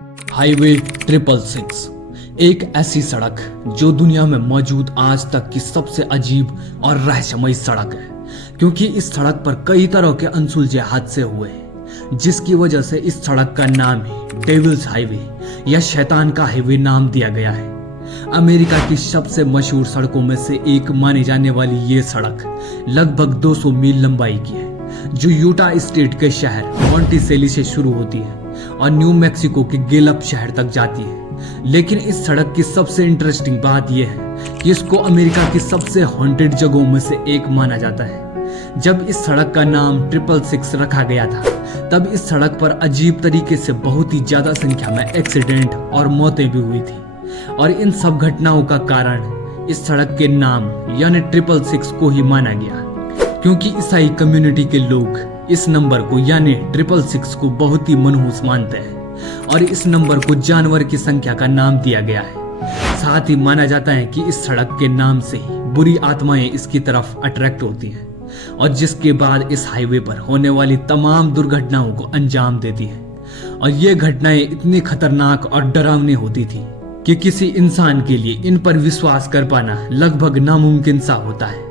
Highway 666 एक ऐसी सड़क जो दुनिया में मौजूद आज तक की सबसे अजीब और रहस्यमयी सड़क है, क्योंकि इस सड़क पर कई तरह के अनसुलझे हादसे हुए हैं, जिसकी वजह से इस सड़क का नाम ही डेविल्स हाईवे या शैतान का हाईवे नाम दिया गया है। अमेरिका की सबसे मशहूर सड़कों में से एक माने जाने वाली ये सड़क लगभग 200 मील लंबाई की है, जो यूटा स्टेट के शहर मॉन्टिसेली से शुरू होती है और न्यू मैक्सिको के गैलप शहर तक जाती है। लेकिन इस सड़क की सबसे इंटरेस्टिंग बात यह है कि इसको अमेरिका की सबसे हॉन्टेड जगहों में से एक माना जाता है। जब इस सड़क का नाम 666 रखा गया था, तब इस सड़क पर अजीब तरीके से बहुत ही ज्यादा संख्या में एक्सीडेंट और मौतें भी हुई थी, और इन सब घटनाओं का कारण इस सड़क के नाम यानी 666 को ही माना गया, क्योंकि ईसाई कम्युनिटी के लोग इस नंबर को यानी 666 को बहुत ही मनहूस मानते हैं, और इस नंबर को जानवर की संख्या का नाम दिया गया है। साथ ही माना जाता है कि इस सड़क के नाम से ही बुरी आत्माएं इसकी तरफ अट्रैक्ट होती हैं, और जिसके बाद इस हाईवे पर होने वाली तमाम दुर्घटनाओं को अंजाम देती है। और ये घटनाएं इतनी खतरनाक और डरावनी होती थी कि किसी इंसान के लिए इन पर विश्वास कर पाना लगभग नामुमकिन सा होता है।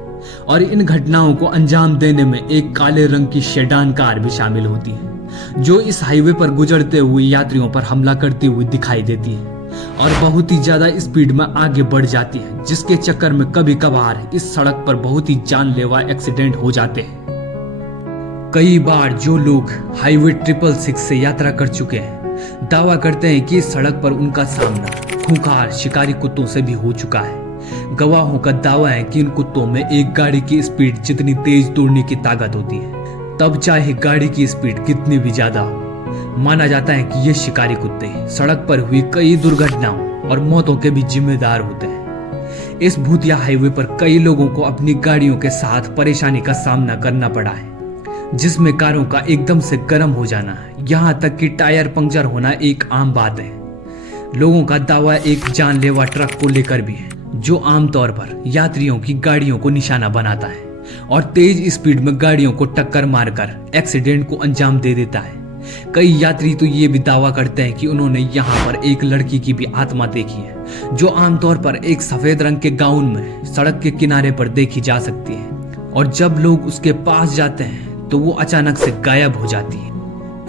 और इन घटनाओं को अंजाम देने में एक काले रंग की सेडान कार भी शामिल होती है, जो इस हाईवे पर गुजरते हुए यात्रियों पर हमला करती हुई दिखाई देती है और बहुत ही ज्यादा स्पीड में आगे बढ़ जाती है, जिसके चक्कर में कभी कभार इस सड़क पर बहुत ही जानलेवा एक्सीडेंट हो जाते हैं। कई बार जो लोग हाईवे 666 से यात्रा कर चुके हैं दावा करते हैं कि इस सड़क पर उनका सामना खूंखार शिकारी कुत्तों से भी हो चुका है। गवाहों का दावा है कि इन कुत्तों में एक गाड़ी की स्पीड जितनी तेज दौड़ने की ताकत होती है, तब चाहे गाड़ी की स्पीड कितनी भी ज्यादा हो, माना जाता है कि ये शिकारी कुत्ते सड़क पर हुई कई दुर्घटनाओं और मौतों के भी जिम्मेदार होते हैं। इस भूतिया हाईवे पर कई लोगों को अपनी गाड़ियों के साथ परेशानी का सामना करना पड़ा है, जिसमें कारों का एकदम से गर्म हो जाना, यहाँ तक कि टायर पंक्चर होना एक आम बात है। लोगों का दावा एक जानलेवा ट्रक को लेकर भी है, जो आमतौर पर यात्रियों की गाड़ियों को निशाना बनाता है और तेज स्पीड में गाड़ियों को टक्कर मारकर एक्सीडेंट को अंजाम दे देता है। कई यात्री तो ये भी दावा करते हैं कि उन्होंने यहाँ पर एक लड़की की भी आत्मा देखी है, जो आमतौर पर एक सफेद रंग के गाउन में सड़क के किनारे पर देखी जा सकती है, और जब लोग उसके पास जाते हैं तो वो अचानक से गायब हो जाती है।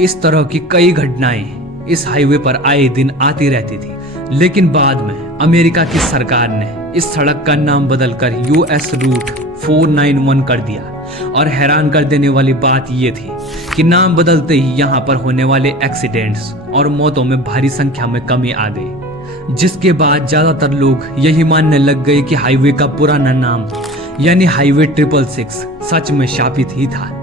इस तरह की कई घटनाएं इस हाईवे पर आए दिन आती रहती थी, लेकिन बाद में अमेरिका की सरकार ने इस सड़क का नाम बदलकर US रूट 491 कर दिया। और हैरान कर देने वाली बात यह थी कि नाम बदलते ही यहाँ पर होने वाले एक्सीडेंट्स और मौतों में भारी संख्या में कमी आ गई, जिसके बाद ज्यादातर लोग यही मानने लग गए कि हाईवे का पुराना नाम यानी हाईवे 666 सच में शापित ही था।